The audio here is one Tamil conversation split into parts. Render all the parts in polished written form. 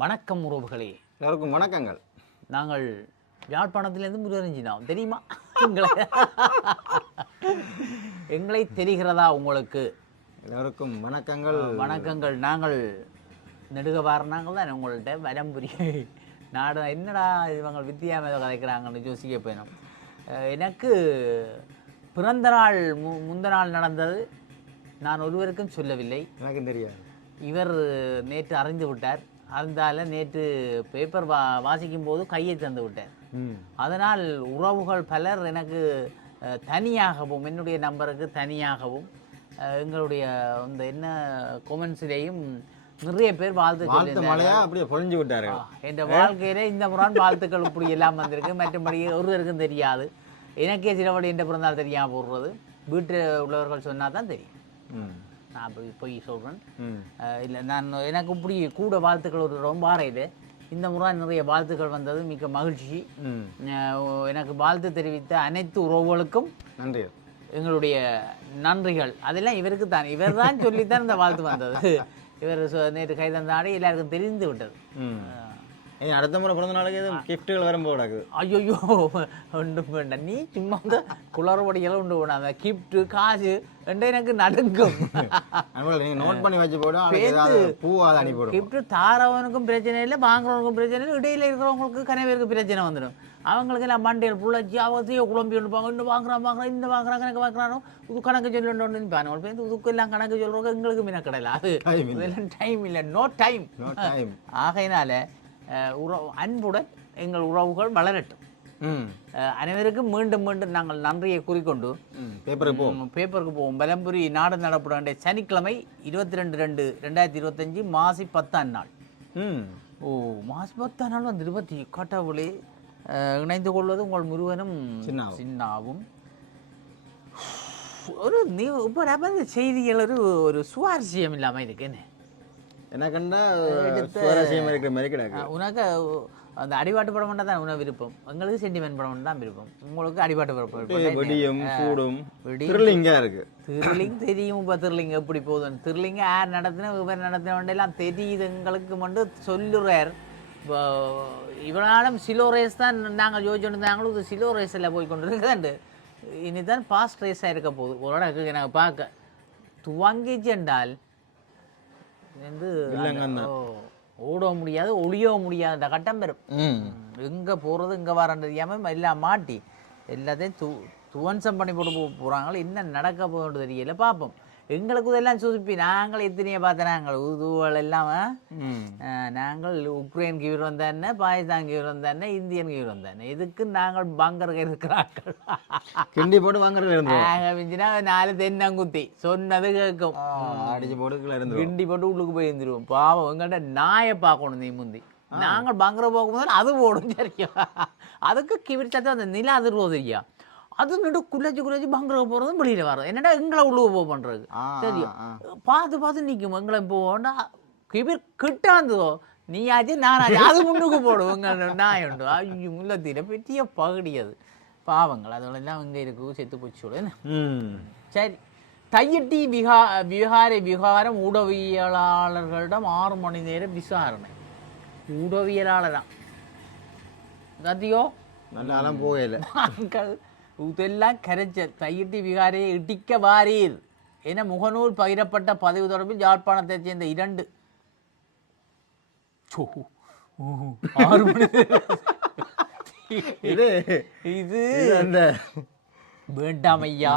வணக்கம் உறவுகளே, எல்லோருக்கும் வணக்கங்கள். நாங்கள் யாழ்ப்பாணத்திலிருந்து முருகஞ்சினோம், தெரியுமா? எங்களை தெரிகிறதா உங்களுக்கு? எல்லோருக்கும் வணக்கங்கள். வணக்கங்கள். நாங்கள் நெடுக வாரினாங்கள் தான் உங்கள்கிட்ட வரம்புரி நாடு என்னடா இவங்க வித்தியாசம் கதைக்கிறாங்கன்னு யோசிக்க போயினோம். எனக்கு பிறந்த நாள் முந்த நாள் நடந்தது. நான் ஒருவருக்கும் சொல்லவில்லை, எனக்கும் தெரியாது. இவர் நேற்று அறிந்து விட்டார். அறிந்தால நேற்று பேப்பர் வாசிக்கும் போது கையை தந்து விட்டார். அதனால் உறவுகள் பலர் எனக்கு தனியாகவும், என்னுடைய நம்பருக்கு தனியாகவும், எங்களுடைய இந்த என்ன கொமெண்ட்ஸ்லேயும் நிறைய பேர் வாழ்த்து மழையா அப்படியே பொழிஞ்சு விட்டாரு. என் வாழ்க்கையில இந்த முறான் வாழ்த்துக்கள் இப்படி எல்லாம் வந்திருக்கு. மற்றபடி ஒருவருக்கும் தெரியாது. எனக்கே சிலபடி என்ற பிறந்தால் தெரியாமல் போடுறது வீட்டில் உள்ளவர்கள் சொன்னால் தான் தெரியும். நான் போய் சொல்கிறேன். இல்லை, நான் எனக்கு இப்படி கூட வாழ்த்துக்கள் ஒரு ரொம்ப ஆறையில் இந்த முறை நிறைய வாழ்த்துக்கள் வந்தது. மிக்க மகிழ்ச்சி. எனக்கு வாழ்த்து தெரிவித்த அனைத்து உறவுகளுக்கும் நன்றி, எங்களுடைய நன்றிகள். அதெல்லாம் இவருக்கு தான், இவர் தான் சொல்லித்தான் இந்த வாழ்த்து வந்தது. இவர் நேற்று கைதந்தாடி எல்லாருக்கும் தெரிந்து விட்டது. அடுத்த முறை பிறந்த நாளைக்கு எதுவும் கிஃப்ட்டுகள் வரும்போது ஐயோ ஒன்றும் வேண்டாம், நீ சும்மா வந்து குளறுபடியெல்லாம் உண்டு போடாத. கிஃப்ட்டு காசு ரெண்டு எனக்கு நடுங்கும். நோட் பண்ணி வச்சு போடும். கிஃப்ட்டு தாரவனுக்கும் பிரச்சனை இல்லை, வாங்குறவனுக்கும் பிரச்சனை இல்லை, இடையில இருக்கிறவங்களுக்கு கனவேருக்கு பிரச்சனை வந்துடும். அவங்களுக்கு எல்லாம் மண்டையில் புள்ளச்சி அவசியம் குழம்பி இருப்பாங்க. இன்னும் வாங்குறான் இந்த வாங்குறாங்க எனக்கு வாங்குறானோ இது கணக்கு சொல்லணும்னு பாருங்க. பேருந்து இதுக்கு எல்லாம் கணக்கு சொல்கிறவங்க எங்களுக்கு மீன கிடையாது. அது இதெல்லாம் டைம் இல்லை, நோ டைம். ஆகையினால அன்புடன் எங்கள் உறவுகள் வளரட்டும். அனைவருக்கும் மீண்டும் மீண்டும் நாங்கள் நன்றியை கூறிக்கொண்டு பேப்பருக்கு போவோம். பலம்புரி நாடு நடப்பட சனிக்கிழமை 22/2/2025 மாசி 10ஆம் நாள். மாசி 10ஆம் நாள் வந்து 20 கடவுளே. இணைந்து கொள்வது உங்கள் முருகனும் சின்னாவும். ஒரு நீ இப்போ செய்திகள் ஒரு சுவாரஸ்யம் இல்லாமல் இருக்குன்னு உனக்கு அந்த அடிபாட்டு படம் மட்டும் தான் உனக்கு விருப்பம். எங்களுக்கு சென்டிமெண்ட் படம் தான் விருப்பம். உங்களுக்கு அடிபாட்டு படம் திருலிங் தெரியும். இப்போ திருலிங் எப்படி போகுதுன்னு திருலிங்க யார் நடத்தின இவர் நடத்தின எல்லாம் தெரியுது எங்களுக்கு மட்டும் சொல்லுறார். இப்போ இவனாலும் சிலோ ரேஸ் தான் நாங்கள் யோசிச்சுட்டு நாங்களும் சிலோ ரேஸில் போய் கொண்டு இருக்குதாண்டு. இனிதான் ஃபாஸ்ட் ரேஸாக இருக்க போகுது. ஒரு இடம் நாங்கள் பார்க்க துவங்கிச்சு என்றால் வந்து ஓட முடியாது, ஒளிய முடியாது. அந்த கட்டம் பெறும். எங்கே போகிறது எங்கே வரன்னு தெரியாமல் எல்லாம் மாட்டி எல்லாத்தையும் துவம்சம் பண்ணி போட்டு போகிறாங்களோ. என்ன நடக்க போகிறது தெரியல. பார்ப்போம். எங்களுக்கு இதெல்லாம் சுதுப்பி நாங்கள் எத்தனையோ பார்த்த நாங்கள் உதுவல் எல்லாம் நாங்கள் உக்ரைன் கீவர் வந்தானே, பாகிஸ்தான் கீவர் வந்தானே, இந்தியன் கீவர் வந்தானே. இதுக்கு நாங்கள் பங்கர்கள் இருக்கிறார்கள். கிண்டி போட்டு வாங்குறது 4 தென்னங்குத்தி சொன்னது கேட்கும். அடிச்சு போட்டு கிண்டி போட்டு உள்ளுக்கு போய் இருந்துருவோம். பாவம் எங்கள்கிட்ட நாயை பார்க்கணும். நீ முந்தி நாங்கள் பங்கரை போகும்போது அது போடும். சரியா? அதுக்கு கிவிர் சத்தம் அந்த நில அதிர்வோம் தெரியா? அது நடு குள்ளச்சி பங்கரை போகிறதும் வெளியில் வரும். என்னடா எங்களை உள்ளுக போக பண்ணுறது தெரியும். பார்த்து நிற்கும். எங்களை போவோண்டா கிபிர் கிட்டாந்தோ நீயாச்சு நானாச்சு அது முன்னுக்கு போடும். எங்கள் நாய் உண்டு. ஐயோ முல்லத்தீர பெரிய பகுடி அது. பாவங்கள் அதெல்லாம் இங்கே இருக்கு. செத்து போச்சு. சரி, தையிட்டி விகாரம் ஊடகவியலாளர்களிடம் 6 மணி நேரம் விசாரணை. ஊடகவியலாளர் தான் கத்தியோ நல்லாலாம் போகல. இதெல்லாம் கரைச்ச தையிட்டி விகாரையை இடிக்க வாரீர் என முகநூல் பகிரப்பட்ட பதிவு தொடர்பில் யாழ்ப்பாணத்தை சேர்ந்த 2 6 மணி இது வேண்டாம் ஐயா.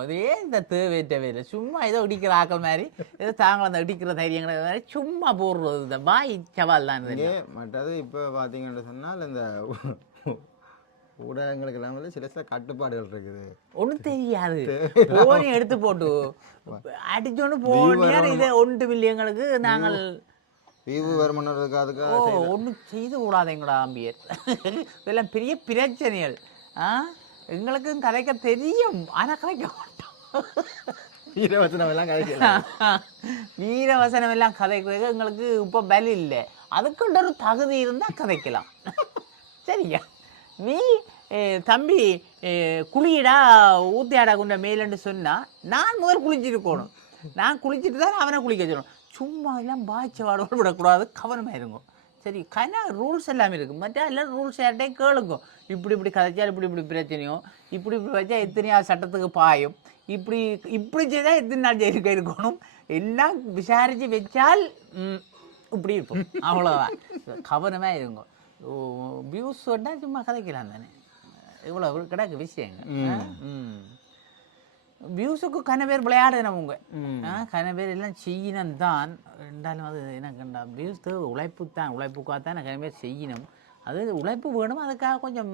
அதே இந்த தேவையில்லை. சும்மா ஏதோ இடிக்கிற ஆக்கள் மாதிரி ஏதோ தாங்கள் அந்த இடிக்கிற தைரியங்கிற மாதிரி சும்மா போடுறது. இந்த பாய் சவால் தான் மற்றது. இப்போ பார்த்தீங்கன்னு சொன்னால் இந்த ஊடகங்களுக்கு எல்லாம் வந்து சில கட்டுப்பாடுகள் இருக்குது. ஒன்றும் தெரியாது. போனி எடுத்து போட்டு அடிச்சோன்னு போனியா இதை 1 மில்லியங்களுக்கு நாங்கள் ஒன்றும் செய்து கூடாதுங்களா அம்பியர். இதெல்லாம் பெரிய பிரச்சனைகள். எங்களுக்கு கதைக்க தெரியும், ஆனால் கதைக்க மாட்டோம். வீரவசனம் எல்லாம் கதைக்க எங்களுக்கு இப்போ பலி இல்லை. அதுக்குன்ற ஒரு தகுதி இருந்தால் கதைக்கலாம். சரியா? நீ தம்பி குளியடா ஊத்தியாடா கொண்ட மேலன்னு சொன்னால் நான் முதல் குளிச்சுட்டு போகணும். நான் குளிச்சுட்டு தான் அவனை குளிக்க சொல்லணும். சும்மா எல்லாம் பாய்ச்சி வாடோடு விடக்கூடாது, கவனமாக இருங்க. சரி, ரூல்ஸ் எல்லாமே இருக்குது. மற்ற எல்லாம் ரூல்ஸ் யார்ட்டே கேளுங்க. இப்படி கதைச்சா இப்படி பிரச்சனையும், இப்படி வச்சா எத்தனையாவது சட்டத்துக்கு பாயும், இப்படி செய்தால் எத்தனை நாள் ஜெயிலுக்கு இருக்கணும், எல்லாம் விசாரித்து வச்சால் இப்படி இருக்கும். அவ்வளோதான், கவனமாக இருங்க. வியூஸ் சொன்னால் சும்மா கதைக்கலாம் தானே, இவ்வளோ கிடக்கு விஷயங்க. வியூஸுக்கு கன விளையாடுனவங்க, கன பேர் எல்லாம் செய்யணும் தான். இருந்தாலும் அது எனக்கு வியூஸ் உழைப்புக்காக தான் கன பேர் செய்யணும். அது உழைப்பு வேணும். அதுக்காக கொஞ்சம்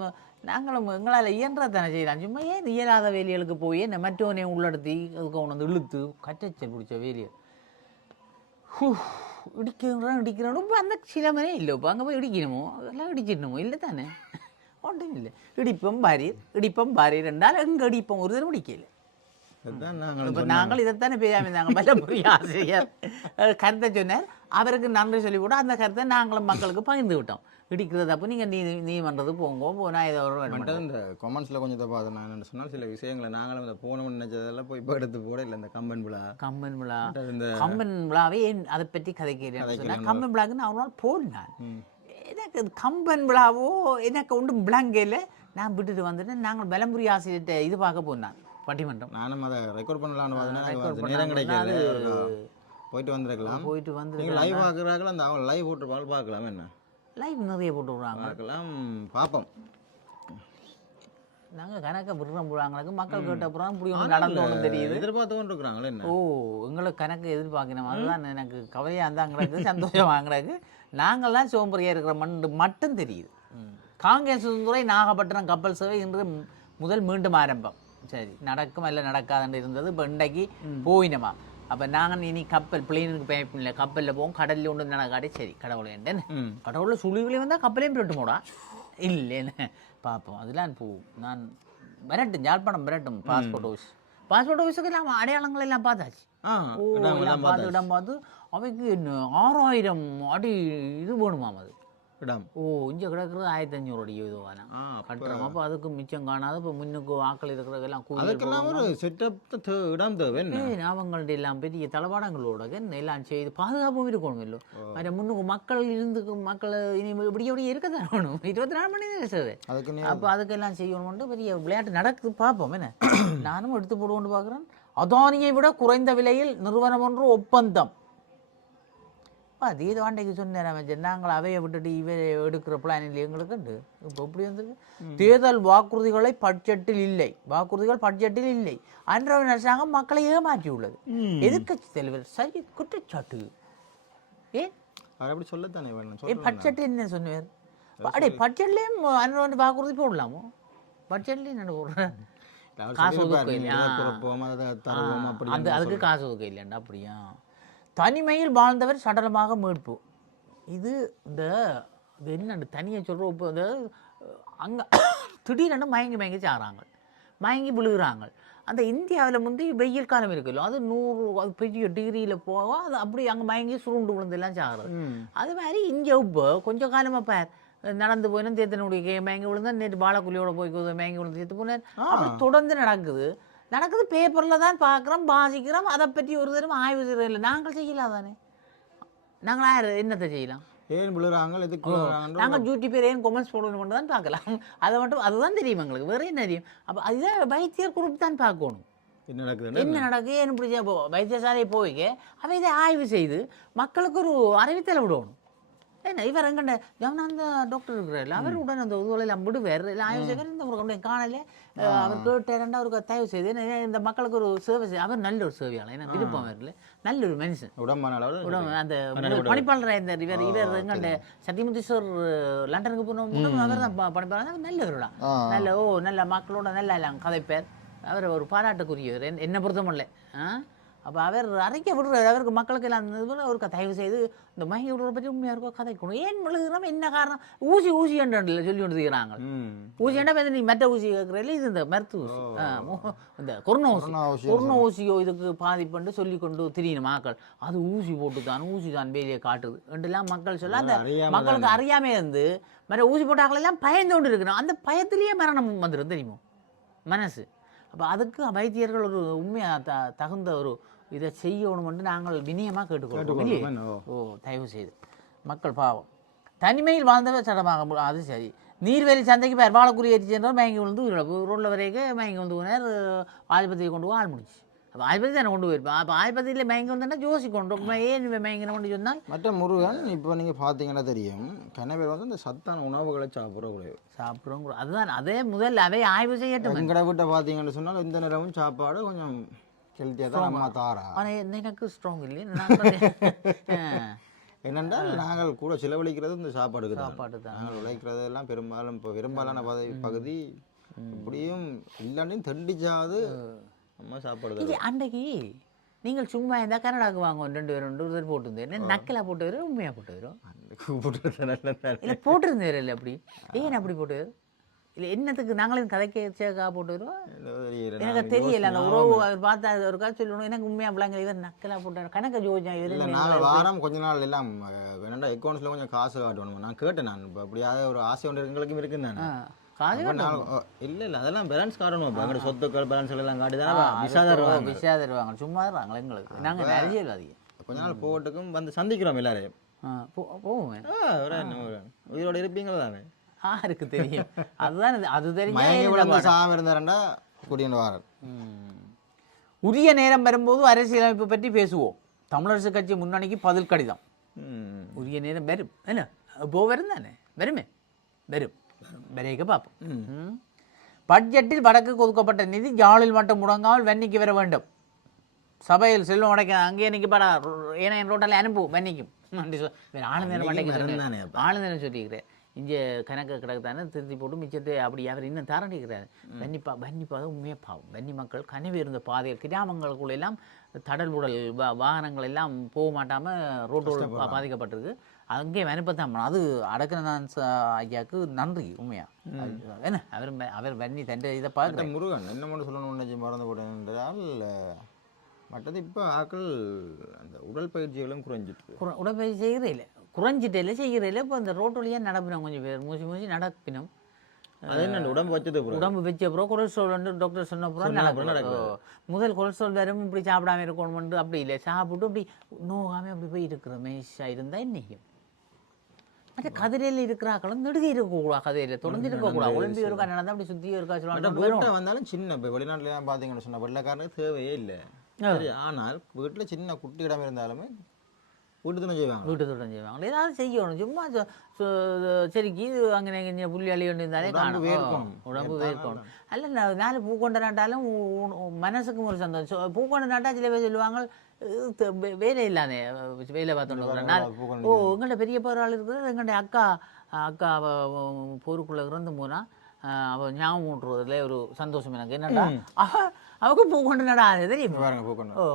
நாங்களும் எங்களால் இயன்றது தானே செய்யலாம். சும்மா ஏன் இயலாத வேலைகளுக்கு போய் என்ன மற்றவனே உள்ளடுத்தி அதுக்கு அவனை வந்து இழுத்து கட்டச்சல் பிடிச்ச வேலையை இடிக்கிறோம். இப்போ அந்த சிலமனே இல்லை. இப்போ அங்கே போய் இடிக்கணுமோ அதெல்லாம் இடிச்சிடணுமோ இல்லை தானே, ஒன்றும் இல்லை. இடிப்பம் பாரி ரெண்டால் எங்கே இடிப்போம், ஒரு தடவை இடிக்கல. இப்போ நாங்கள் இதைத்தானே பேசாமல் பலமுறை ஆசிரியர் கருத்தை சொன்னார், அவருக்கு நன்றி சொல்லி கூட அந்த கருத்தை நாங்களும் மக்களுக்கு பகிர்ந்து விட்டோம். இடிக்கிறது அப்போ நீங்கள் நீ பண்ணுறது போனால் ஏதோ இந்த கமெண்ட்ஸில் கொஞ்சம் பார்த்தேன். நான் என்ன சொன்னால் சில விஷயங்களை நாங்களும் இந்த போனோம்னு நினச்சதெல்லாம் போய் இப்போ எடுத்து போட இல்லை. இந்த கம்பன் விழாவே ஏன் அதை பற்றி கதைக்கிறேன் சொன்னால், கம்பன் விழாக்கு நான் ஒரு நாள் போனான். எனக்கு கம்பன் விழாவோ எனக்கு ஒன்றும் விளங்கையில் நான் விட்டுட்டு வந்துட்டேன். நாங்கள் பலமுறை ஆசிரியர்கிட்ட இது பார்க்க போனான் பட்டிமன்றம். நானும் அதை ரெக்கார்ட் பண்ணலான்னு பார்த்தேன், நேரம் கிடைக்காது. போயிட்டு வந்து நீங்கள் லைவ் பார்க்குறாங்களா? அந்த அவங்க லைவ் போட்டுருப்பாங்க, பார்க்கலாம். என்ன லைவ் நிறைய போட்டு விட்றாங்க, பார்க்கலாம், பார்ப்போம். நாங்கள் கணக்கை விடுறோம் போடுறாங்களுக்கு மக்கள் கேட்ட அப்புறம் இப்படி ஒன்று நடந்தோன்னு தெரியுது, எதிர்பார்த்து கொண்டு இருக்கிறாங்களே. ஓ, எங்களுக்கு கணக்கு எதிர்பார்க்கணும். அதுதான் எனக்கு கவலையாக இருந்தாங்கிறது, சந்தோஷம் வாங்குறாங்க. நாங்கள்லாம் சோம்பரியாக இருக்கிற மட்டும் தெரியுது. காங்கிரஸ் துறை நாகப்பட்டினம் கப்பல் சேவை இன்று முதல் மீண்டும் ஆரம்பம். சரி, நடக்கும் இல்லை நடக்காதுன்னு இருந்தது. இப்போ இன்றைக்கு போயினமா. அப்போ நாங்கள் இனி கப்பல் பிளேனுக்கு பயப்பட இல்லை, கப்பலில் போவோம். கடலில் ஒன்று நடக்காடே. சரி, கடவுளேன்னு கடவுளில் சுழிவுகளே வந்தால் கப்பலையும் போட்டு போடா இல்லைன்னு பார்ப்போம். அதெல்லாம் போவோம். நான் வரட்டும், யாழ்ப்பாணம் வரட்டும். பாஸ்போர்ட் ஆஃபீஸுக்கு எல்லாம் அடையாளங்கள் எல்லாம் பார்த்தாச்சு. இடம் பார்த்து அவைக்கு 6000 அடி இது வேணுமாம். அது இடம் இங்கே கிடக்குறது 1500 அடி இது வேணாம் கட்டுறோம். அப்போ அதுக்கு மிச்சம் காணாது. இப்போ முன்னுக்கு ஆக்கள் இருக்கிறதெல்லாம் இடம் தேவை. அவங்கள்ட்ட எல்லாம் பெரிய தளவாடங்களோட எல்லாம் செய்து பாதுகாப்பும் இருக்கணும். இல்லை மற்ற முன்னுக்கு மக்கள் இனி இப்படி இருக்கத்தான் வேணும். 24 மணி நேரம் சேவை. அப்போ அதுக்கெல்லாம் செய்யணும்னு பெரிய விளையாட்டு நடக்குது. பார்ப்போம். என்ன நானும் எடுத்து போடுவோன்னு பார்க்குறேன். அதானியை விட குறைந்த விலையில் நிறுவனம் ஒன்று ஒப்பந்தம். அது இது வாண்டைக்கு சொன்னேன் அமைச்சர், நாங்கள் அவையை விட்டுட்டு இவை எடுக்கிற பிளானில் எங்களுக்கு உண்டு. இப்போ எப்படி வந்திருக்கு, தேர்தல் வாக்குறுதிகள் பட்ஜெட்டில் இல்லை. அன்றைய அரசாங்கம் மக்களை ஏமாற்றி உள்ளது. எதிர்க்கட்சி தலைவர் சரி குற்றச்சாட்டு. ஏன் அப்படி சொல்லத்தானே பட்ஜெட் என்ன சொன்னார்? அடே பட்ஜெட்லேயும் அன்றைய வாக்குறுதி போடலாமோ? பட்ஜெட்லேயும் என்ன போடுறேன், காசு ஒதுக்க இல்லையா? அதுக்கு காசு ஒதுக்க இல்லையாண்டா? அப்படியா? தனிமையில் வாழ்ந்தவர் சடலமாக மீட்பு. இது என்னண்டு தனியாக சொல்கிறோம். இப்போ அங்கே திடீரென்னு மயங்கி சாகிறாங்க, மயங்கி விழுகிறாங்க. அந்த இந்தியாவில் வந்து வெயில் காலம் இருக்குல்ல, அது 100 பெரிய டிகிரியில் போகும். அது அப்படி அங்கே மயங்கி சுருண்டு விழுந்தெல்லாம் சாகிறது. அது மாதிரி இங்கே இப்போ கொஞ்சம் காலமாக பார் நடந்து போயினா தேத்தனுடைய மயங்கி விழுந்தா, நேற்று பாலக்குழியோட போய் மயங்கி விழுந்து சேர்த்து போனேன். அப்படி தொடர்ந்து நடக்குது. பேப்பரில் தான் பார்க்குறோம், வாசிக்கிறோம். அதை பற்றி ஒரு தடவை ஆய்வு செய்யறதில்லை. நாங்கள் செய்யலாம் தானே. நாங்கள் என்னத்தை செய்யலாம்? ஏன் விழுறாங்க, எதுக்கு நாங்கள் டியூட்டி பேர் ஏன் கொமெண்ட்ஸ் போடணும் தான் பார்க்கலாம். அதுதான் தெரியும் எங்களுக்கு, வேறு என்ன தெரியும்? அப்போ அதுதான் வைத்தியர் குரூப் தான் பார்க்கணும். என்ன நடக்குது, ஏன்னு பிடிச்சா வைத்தியசாலை போய்க்க அவை இதை ஆய்வு செய்து மக்களுக்கு ஒரு அறிவித்தலை விடணும். என்ன இவர் எங்கண்ட ஜவனாந்த டாக்டர் இருக்கிறார், அவர் உடனே அந்த உதவியெல்லாம் விடுவார். இல்லை ஆய்வு செய்வார். இந்த ஒரு காணல அவர் கேட்டார், அவருக்கு தயவு செய்து இந்த மக்களுக்கு ஒரு சேவை செய்ய. அவர் நல்ல ஒரு சேவையாளர், ஏன்னா விருப்பம் வரல, நல்ல ஒரு மனுஷன். அந்த பணிப்பாளராக இருந்தார் இவர். எங்கண்ட சத்தியமுத்தீஸ்வர் லண்டனுக்கு போனோம், அவர் தான் பணிப்பாளர். நல்லவருடா, நல்ல மக்களோட நல்லா எல்லாம் கதைப்பார். அவர் ஒரு பாராட்டுக்குரியவர் என்னை பொறுத்தமில்லை. அப்போ அவர் அரைக்க விடுறாரு. அவருக்கு மக்களுக்கு எல்லாம் அவருக்கு தயவு செய்து இந்த மயங்கி விடுறத பற்றி உண்மையாக இருக்கோ கதைக்கணும். ஏன் விழுகிறோம், என்ன காரணம்? ஊசி என்ற சொல்லி கொண்டு செய்கிறாங்க. ஊசி என்ன நீ மெட்ட ஊசி கேட்குறதில்ல, இது இந்த மருத்துவ ஊசி, இந்த கொரோனா ஊசியோ இதுக்கு பாதிப்புன்னு சொல்லி கொண்டு திரியணும் மக்கள். அது ஊசி ஊசி தான் வேலையை காட்டுது என்றெல்லாம் மக்கள் சொல்ல, அந்த மக்களுக்கு அறியாமே இருந்து மற்ற ஊசி போட்டாங்களெல்லாம் பயந்து கொண்டு இருக்கணும். அந்த பயத்திலேயே மரணம் வந்துடும் தெரியுமோ மனசு. அப்போ அதுக்கு வைத்தியர்கள் ஒரு உண்மையாக தகுந்த ஒரு இதை செய்யணுமென்று நாங்கள் வினியமாக கேட்டுக்கொள்கிறோம் இல்லையே? தயவு செய்து மக்கள் பாவம் தனிமையில் வாழ்ந்தவர் சடமாக அது சரி. நீர்வேலி சந்தைக்கு பேர் வாழக்குரிய ஏற்றி சென்றவர் மயங்கி விழுந்து உயிரிழப்பு. ரோட்டில் வரைக்கும் மயங்கி வந்து போனார். ஆஸ்பத்திரியை கொண்டு போய் ஆள் முடிச்சு. அப்போ ஆஸ்பத்திரி தானே கொண்டு போயிருப்போம். அப்போ ஆஸ்பத்திரியில் மயங்கி வந்தோன்னா யோசிக்கணும் ஏன் மயங்கின கொண்டு சொன்னால். மற்ற முருகன் இப்போ நீங்கள் பார்த்தீங்கன்னா தெரியும் கனவேர் வந்து இந்த சத்தான உணவுகளை சாப்பிட்றோம். அதுதான் அதே முதல்ல அதை ஆய்வு செய்யட்டும். எங்கட வீட்டை பார்த்தீங்கன்னு சொன்னால் இந்த நேரமும் சாப்பாடு கொஞ்சம் ஹெல்த்தியாக தான் அம்மா தாரா. ஆனால் எனக்கு ஸ்ட்ராங் இல்லை என்னென்றால் நாங்கள் கூட செலவழிக்கிறது இந்த சாப்பாடு தான். நாங்கள் உழைக்கிறதெல்லாம் பெரும்பாலும் இப்போ பெரும்பாலான பகுதி இப்படியும் இல்லைன்னு தண்டிச்சாவது அம்மா சாப்பாடு. அன்றைக்கு நீங்கள் சும்மா இருந்தால் கனடாவுக்கு வாங்க 2 பேர் போட்டுருந்தேன். நக்கலாக போட்டு வரும் உண்மையாக போட்டு வரும் இல்லை போட்டிருந்தேன் இல்லை அப்படி ஏன் அப்படி போட்டு இல்லை என்னத்துக்கு நாங்களும் கதைக்கு சேக்கா போட்டு வருவோம் எனக்கு தெரியல. அந்த உறவு பார்த்தா ஒரு காசு சொல்லணும் எனக்கு உண்மையாக பிள்ளைங்க இவர் நக்கலாக போட்டு கணக்க ஜோஜா இவர் நாங்கள் வாரம் கொஞ்ச நாள் எல்லாம் என்னென்னா அக்கௌண்ட்ஸில் கொஞ்சம் காசு காட்டணும். நான் கேட்டேன் நான் இப்போ அப்படியாவது ஒரு ஆசை ஒன்று எங்களுக்கும் இருக்குன்னு இல்லை அதெல்லாம் பேலன்ஸ் காட்டணும். இப்போ எங்களோட சொத்துக்கள் பேலன்ஸ்கள் எல்லாம் காட்டி தான் விசா தருவாங்க சும்மா தருவாங்க எங்களுக்கு. நாங்கள் அரசியல்வாதிகள் கொஞ்ச நாள் போட்டுக்கும் வந்து சந்திக்கிறோம் எல்லாரையும் போவோம். உயிரோட இருப்பீங்களா தானே யாருக்கு தெரியும். அதுதான் அது தெரியும். சாமி இருந்தாரண்டா குடியின் வாரர். உரிய நேரம் வரும்போது அரசியலமைப்பு பற்றி பேசுவோம். தமிழரசு கட்சி முன்னணிக்கு பதில் கடிதம். உரிய நேரம் வரும் என்ன இப்போ வரும் தானே வருமே வரும் வரைக்க பார்ப்போம். பட்ஜெட்டில் வடக்கு ஒதுக்கப்பட்ட நிதி ஜாலில் மட்டும் முடங்காமல் வன்னிக்கு வர வேண்டும். சபையில் செல்வம் உடைக்க அங்கேயே நிற்க படா ஏன்னா என் ரோட்டால் அனுப்புவோம் வன்னிக்கும் ஆளுநர் சொல்லியிருக்கிறேன். இங்கே கணக்கு கிடக்கு தானே திருத்தி போட்டு மிச்சத்தை அப்படி அவர் இன்னும் தரண்டிக்கிறார். வன்னிப்பாக உண்மையாக பாவம். வன்னி மக்கள் கனிவு இருந்த பாதைகள் கிராமங்களுக்குள்ள எல்லாம் தடல் உடல் வாகனங்கள் எல்லாம் போக மாட்டாமல் ரோட்டோடு பாதிக்கப்பட்டிருக்கு. அங்கே அனுப்பத்தான் அது அடக்கினான் ஐயாவுக்கு நன்றி உண்மையா என்ன அவர் வன்னி தண்டை இதை பார்த்து. முருகன் என்ன மட்டும் சொல்லணும்னு மறந்து போட்டேன் என்றால் மற்றது இப்போ ஆக்கள் அந்த உடற்பயிற்சிகளும் உடற்பயிற்சி செய்கிறே இல்லை குறைஞ்சிட்டே இல்லை செய்கிறே இல்லை. இப்போ இந்த ரோட்டு வழியாக நடப்பினோம் கொஞ்சம் பேர் மூசி நடப்பினோம். உடம்பு வச்ச அப்புறம் கொலஸ்ட்ரால் டாக்டர் சொன்ன அப்புறம் நடக்கும். முதல் கொலஸ்ட்ரால் வேறும் இப்படி சாப்பிடாம இருக்கணும்னு அப்படி இல்லை சாப்பிட்டு அப்படி நோகாமல் அப்படி போய் இருக்கிற மேஷா இருந்தால் இன்னைக்கும் மற்ற கதிரையில் இருக்கிறாக்களும் நெடுகை இருக்கக்கூடாது. கதிரையில் தொடர்ந்து இருக்கக்கூடாது. ஒலிம்பிக் இருக்கா நடந்தால் அப்படி சுற்றி இருக்கா சொல்லுவாங்க. வந்தாலும் சின்ன இப்போ வெளிநாட்டுல பார்த்தீங்கன்னு சொன்னால் வெள்ளைக்காரனுக்கு தேவையே இல்லை. ஆனால் வீட்டில் சின்ன குட்டி இடம் இருந்தாலுமே வீட்டு துணை செய்வாங்க ஏதாவது செய்யணும். சும்மா சரிக்கு அங்கே புள்ளி அள்ளி கொண்டு இருந்தாலே உடம்பு வேர்க்கணும். அல்ல 4 பூ கொண்ட நாட்டாலும் மனசுக்கும் ஒரு சந்தோஷம். பூ கொண்ட நாட்டா சில பேர் சொல்லுவாங்க வேலை இல்லாத வேலை பார்த்தோம். எங்கள்கிட்ட பெரிய போராள் இருக்கிறது எங்கள்கிட்ட அக்கா போருக்குள்ளே இறந்து போனா அவள் ஞாபகம் ஊட்டுறதுல ஒரு சந்தோஷம் எனக்கு. என்னடா அவளுக்கு பூ கொண்டு நட ஆசை தெரியும்.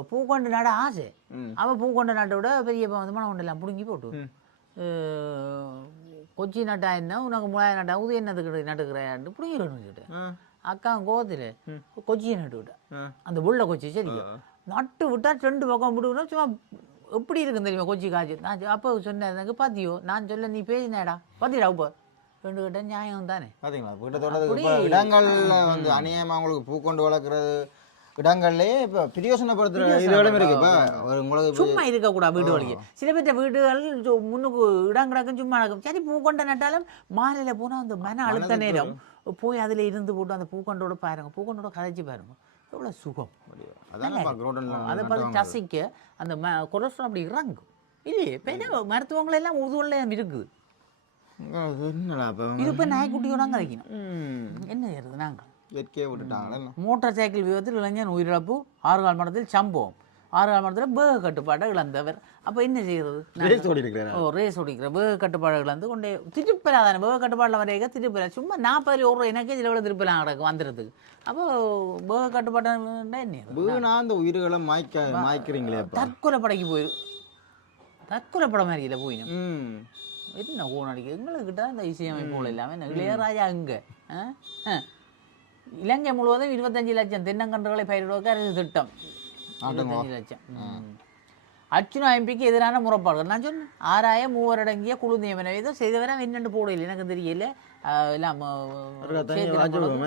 பூ கொண்டு நட ஆசை. அவள் பூ கொண்ட நாட்டை விட பெரியப்பா வந்து மனம் கொண்டெல்லாம் பிடுங்கி போட்டு கொச்சி நட்டா என்ன உனக்கு 3000 நட்டா உதய என்னத்துக்கு நட்டுக்கிறேன் பிடுங்கி சொல்லிட்டு அக்கா கோவத்தில் கொச்சியை நட்டு விட்டேன். அந்த உள்ள கொச்சி சரி நட்டு விட்டா 2 பக்கம் விடுக்கணும். சும்மா எப்படி இருக்குன்னு தெரியுமா கொச்சி காய்ச்சி. நான் அப்போ சொன்னேன் எனக்கு பாத்தியோ நான் சொல்ல நீ பேசினேடா பாத்தியடா இப்போ 2 கிட்ட நியாயம் தானே. பார்த்தீங்களா இடங்கள்ல வந்து அநியாயமாக உங்களுக்கு பூ கொண்டு வளர்க்குறது இடங்கள்லேயே இப்போ பிரியோசனப்படுத்துகிற இதுகளும் இருக்கு. இப்போ உங்களுக்கு சும்மா இருக்கக்கூடாது வீடு வழியே. சில பேர்ட்ட வீடுகள் முன்னுக்கு இடம் கிடக்கும் சும்மா நடக்கும். சரி பூ கொண்ட நட்டாலும் மாலையில் போனால் அந்த மன அழுத்த நேரம் போய் அதில் இருந்து போட்டு அந்த பூக்கொண்டோட பாருங்க பூக்கொண்டோட கதைச்சி பாருங்க எவ்வளோ சுகம். அதை பார்த்து சசிக்க அந்த கொலஸ்ட்ரால் அப்படி இறங்கும் இல்லையே. இப்போ என்ன மருத்துவங்கள் எல்லாம் உதுவெல்லாம் இருக்குது. இது இப்போ நாய்க்குட்டியோட கிடைக்கணும். என்ன செய்யறது நாங்கள் மோட்டார் சைக்கிள் விபத்தில் இளைஞன் உயிரிழப்பு 6 கால் மடத்தில் சம்பவம் 6 கால் மடத்தில் வேக கட்டுப்பாட்டை இழந்தவர். அப்போ என்ன செய்யறது ரேஸ் ஓடிக்கிற வேக கட்டுப்பாடு இழந்து கொண்டே திருப்பலாதானே வேக கட்டுப்பாட்டில் வரைக்க திருப்பலா சும்மா 40 ரூபா எனக்கே இதில் திருப்பலாம் கிடக்கு வந்துடுறதுக்கு. அப்போ வேக கட்டுப்பாட்டா என்ன அந்த உயிர்களை மாய்க்கிறீங்களே தற்கொலை படைக்கு போயிடும். தற்கொலை படம் மாதிரி இல்லை போயிடும். என்ன ஓன் அடிக்குது எங்களுக்கிட்ட இந்த இசையமைப்பு இல்லாமல் இளையராஜா அங்கே இலங்கை முழுவதும் 25 லட்சம் தென்னங்கன்றுகளை பயிரிடுவதற்கு அரசு திட்டம் 25 லட்சம். அர்ச்சுனா எம்பிக்கு எதிரான முறைப்பாடுகள் நான் சொன்னேன். 6 மூவர் அடங்கிய குழு நியமனம் ஏதோ செய்தவரை என்னென்னு போடல எனக்கு தெரியல. எல்லாம்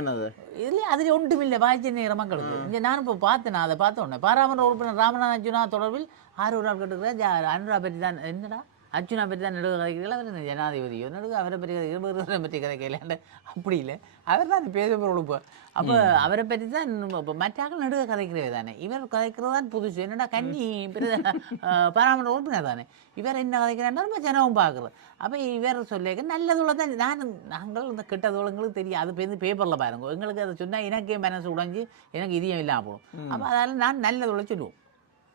என்னது இதுல அதில் ஒன்றுமில்லை வாய்ச்சி நேர மக்களுக்கு இங்கே நான் இப்போ பார்த்தேன் அதை பார்த்த உடனே பாராமர உறுப்பினர் ராமநாதன் அர்ஜுனா தொடர்பில் 6 நாள் கேட்டுக்கிறேன் அனுரா பற்றி தான் என்னடா அர்ஜுனா பற்றி தான் நடுவு கதைக்கிறீர்கள் அவர் இந்த ஜனாதிபதியோ நடுவு அவரை பற்றி கதைக்கிறீர்கள் பற்றி கதைக்கல அப்படி இல்லை அவர் தான் பேச பொருள் அப்போ அவரை பற்றி தான் இப்போ மற்றாக்கள் நடுக கதைக்கிறவே தானே இவர் கதைக்கிறது தான் புதுசு என்னடா கன்னி பாராமர உறுப்பினர் தானே இவர் என்ன கதைக்கிறாருன்னா நம்ம ஜனமும் பார்க்குறோம் அப்போ இவர் சொல்லிக்க நல்லதுள்ள தான் நாங்கள் இந்த கெட்டதுங்களுக்கு தெரியும் அது பேருந்து பேப்பரில் பாருங்க எங்களுக்கு அதை சொன்னால் எனக்கே மனசு உடைஞ்சு எனக்கு இதயம் இல்லாமல் போடும் அப்போ அதனால் நான் நல்லதுள்ள சொல்லுவோம்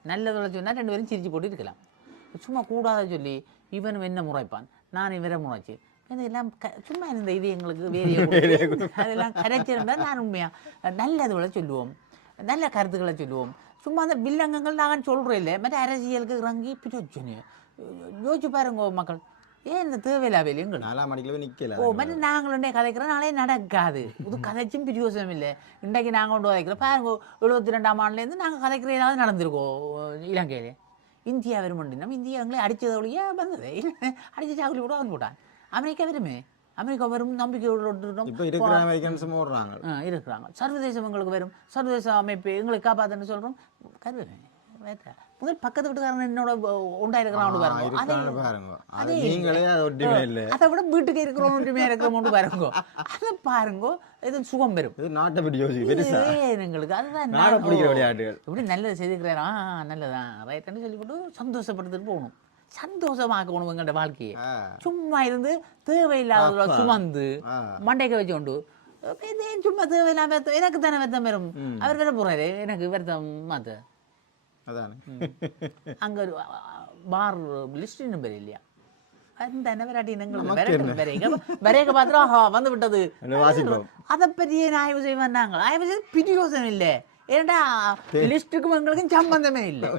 நல்லதுள்ள சொன்னால் 2 பேரும் சிரிச்சு போட்டு இருக்கலாம் சும்மா கூடாத சொல்லி இவனும் என்ன முறைப்பான் நான் இவரை முறைச்சி இதெல்லாம் சும்மா இந்த இது எங்களுக்கு வேலையை அதெல்லாம் கரைச்சிருந்தால் நான் உண்மையாக நல்லதுகளை சொல்லுவோம் நல்ல கருத்துக்களை சொல்லுவோம் சும்மா அந்த வில்லங்கங்கள் நாங்கள் சொல்கிறோம் இல்லை மற்ற அரசியலுக்கு இறங்கி பிரச்சனை யோசிச்சு பாருங்க மக்கள் ஏன் இந்த தேவையில்லா வேலையும் 4ஆம் மணிக்குள்ள நிற்கல மற்ற நாங்களுடைய கதைக்கிறோம் நாளே நடக்காது இது கதைச்சும் பிரியோசனம் இல்லை இன்றைக்கு நாங்கள் கொண்டு கதைக்கிறோம் பாருங்க 72ஆம் ஆண்டுலேருந்து நாங்கள் கதைக்கிற ஏதாவது நடந்திருக்கோம் இலங்கையிலே இந்தியா வருமண்டி நம்ம இந்தியா எங்களை அடித்தது ஒழிய வந்தது அடித்து சாக்குலி கூட வந்து போட்டான் அமெரிக்கா வருமே அமெரிக்கா வரும் நம்பிக்கையோடு இருக்கிறாங்க சர்வதேசம் எங்களுக்கு வரும் சர்வதேச அமைப்பு எங்களுக்கு காப்பாற்றுன்னு சொல்கிறோம் கருவேன் முதல் பக்கத்து வீட்டுக்காரன் என்னோட உண்டாயிருக்கிறான் பாருங்க அதை விட வீட்டுக்கு இருக்கிறோம் ஒன்றுமையாக இருக்கிறோம் பாருங்க அதை பாருங்க இது சுகம் வரும் எங்களுக்கு அதுதான் எப்படி நல்லது செய்திருக்கிறாரா நல்லதான் ரைட்டுன்னு சொல்லி போட்டு சந்தோஷப்படுத்திட்டு போகணும் சந்தோஷமாக்கணும் எங்கள்ட வாழ்க்கையை சும்மா இருந்து தேவையில்லாத சுமந்து மண்டைக்க வச்சுக்கொண்டு சும்மா தேவையில்லாம எனக்கு தானே வருத்தம் வரும் அவர் வர போறாரு எனக்கு வருத்தம் மாத்த அங்க ஒரு பார் லிஸ்ட் நம்பர் இல்லையா அந்த வரைக பாத்திரம் வந்து விட்டது அதை பற்றியே ஆய்வு செய்வேன் நாங்கள் ஆய்வு செய்து பிரியோசனம் இல்லை ஏன்டா லிஸ்ட்டுக்கும் எங்களுக்கும் சம்பந்தமே இல்லை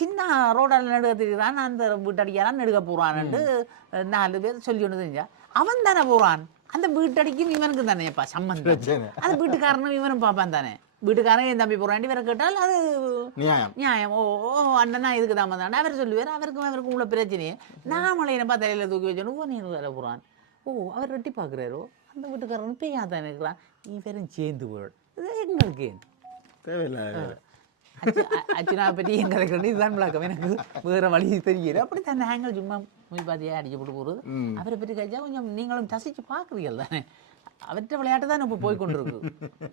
சின்ன ரோடால் நடுக தெரியுறான் அந்த வீட்டடிக்காரான் நடுக போறான்னு 4 பேர் சொல்லி ஒன்று தெரிஞ்சா அவன் தானே போறான் அந்த வீட்டடிக்கும் இவனுக்கு தானேப்பா சம்பந்தம் அந்த வீட்டுக்காரனும் இவனும் பார்ப்பான் தானே வீட்டுக்காரன் என் தம்பி போறாண்டி வேற கேட்டால் அது நியாயம் ஓ அண்ணனா இதுக்கு தான் வந்தாண்டா அவர் சொல்லுவார் அவருக்கும் உள்ள பிரச்சனையே நாமளை என்னப்பா தலையில தூக்கி வச்சோன்னு நீ வேலை போறான் அவர் வெட்டி பார்க்குறாரோ அந்த வீட்டுக்காரன் பேயா தானே இருக்கிறான் இவரும் சேர்ந்து போயிடும் இது எங்களுக்கு அச்சுனா பற்றி எங்க கண்டு இதுதான் விளக்கம் எனக்கு வேற வழி தெரியல அப்படித்தான் நாங்கள் சும்மா பாத்தியா அடிக்கப்பட்டு போகிறது அவரை பற்றி கழிச்சா கொஞ்சம் நீங்களும் ரசிச்சு பார்க்குறீர்கள் தானே அவற்றை விளையாட்டு தான் இப்போ போய்கொண்டிருக்கு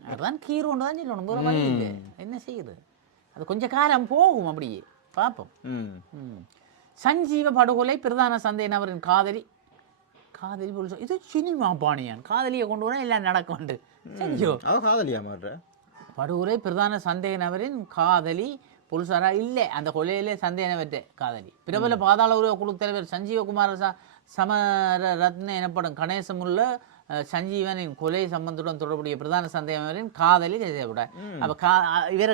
அதுதான் கீரோன்னு தான் சொல்லணும் வேற வழி இல்லை என்ன செய்யுது அது கொஞ்சம் காலம் போகும் அப்படியே பார்ப்போம் சஞ்சீவ படுகொலை பிரதான சந்தை நபரின் காதலி போல இது சினிமா பாணியான் காதலியை கொண்டு வர எல்லாம் நடக்கும் சரியோ காதலியா மாற்ற படுகொலை பிரதான சந்தேக நபரின் காதலி போலீசாரா இல்லை அந்த கொலையிலே சந்தேக நபர்கிட்ட காதலி பிரபல பாதாள உறவு குழு தலைவர் சஞ்சீவகுமார சமரரத்ன எனப்படும் கணேசமுள்ள சஞ்சீவனின் கொலை சம்பந்தத்துடன் தொடர்புடைய பிரதான சந்தேக நபரின் காதலி கைவிட அப்போ இவரை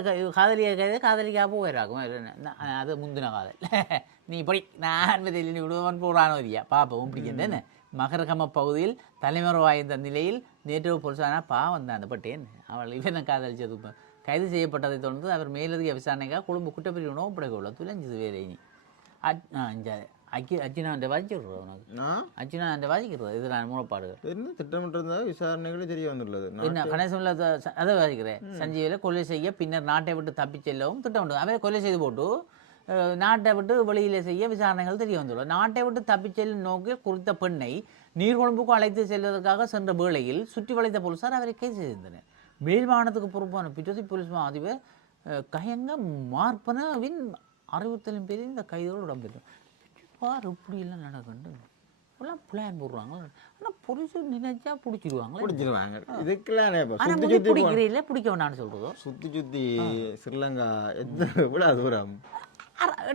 காதலிக்காக போயிடாகும் அது முந்தின காதல் நீ இப்படி நான் நீ விடுவன் போறானோ இல்லையா பாப்போம் பிடிக்கின்றேன்னு மகரகம பகுதியில் தலைமுறை வாய்ந்த நிலையில் நேற்று போலீசானா பாவம் தான் பட்டேன் அவள் இவனை காதலிச்சது கைது செய்யப்பட்டதை தொடர்ந்து அவர் மேலதிக விசாரணைக்காக கொழும்பு குற்றப்பிரிவு உணவு படைக்குள்ள துலஞ்சது வேலை இனி அர்ஜுனா வாசிக்கிறது உனக்கு அர்ஜுனா வாசிக்கிறது இது நான் மூலப்பாடுகள் என்ன திட்டமிட்டிருந்தா விசாரணைகளே தெரிய வந்துள்ளது என்ன கணேசன்ல அதை வாசிக்கிறேன் சஞ்சீவில் கொலை செய்ய பின்னர் நாட்டை விட்டு தப்பிச் செல்லவும் திட்டமிட்டு அவரை கொலை செய்து போட்டு நாட்டை விட்டு வெளியில் செய்ய விசாரணைகள் தெரிய வந்துள்ளது நாட்டை விட்டு தப்பிச் செல்லும் நோக்கில் குறித்த பெண்ணை நீர்கொழும்புக்கு அழைத்து செல்வதற்காக சென்ற வேளையில் சுற்றி வளைத்த போலீசார் அவரை கைது செய்திருந்தனர் மேல் மாகாணத்துக்கு பொறுப்பான பிட்டோதி போலீஸ் அதிபர் கயங்க மார்பனவின் அறிவுறுத்தலின் பேரில் இந்த கைதோடு இடம்பெறும் பார் இப்படியெல்லாம் நடக்கண்டு எல்லாம் பிளான் போடுறாங்க ஆனால் பொலிசு நினைச்சா பிடிச்சிருவாங்க இதுக்கெல்லாம் பிடிக்கிறீங்களே பிடிக்க வேண்டாம்னு சொல்றதோ சுற்றி ஸ்ரீலங்கா எவ்வளோ தூரம்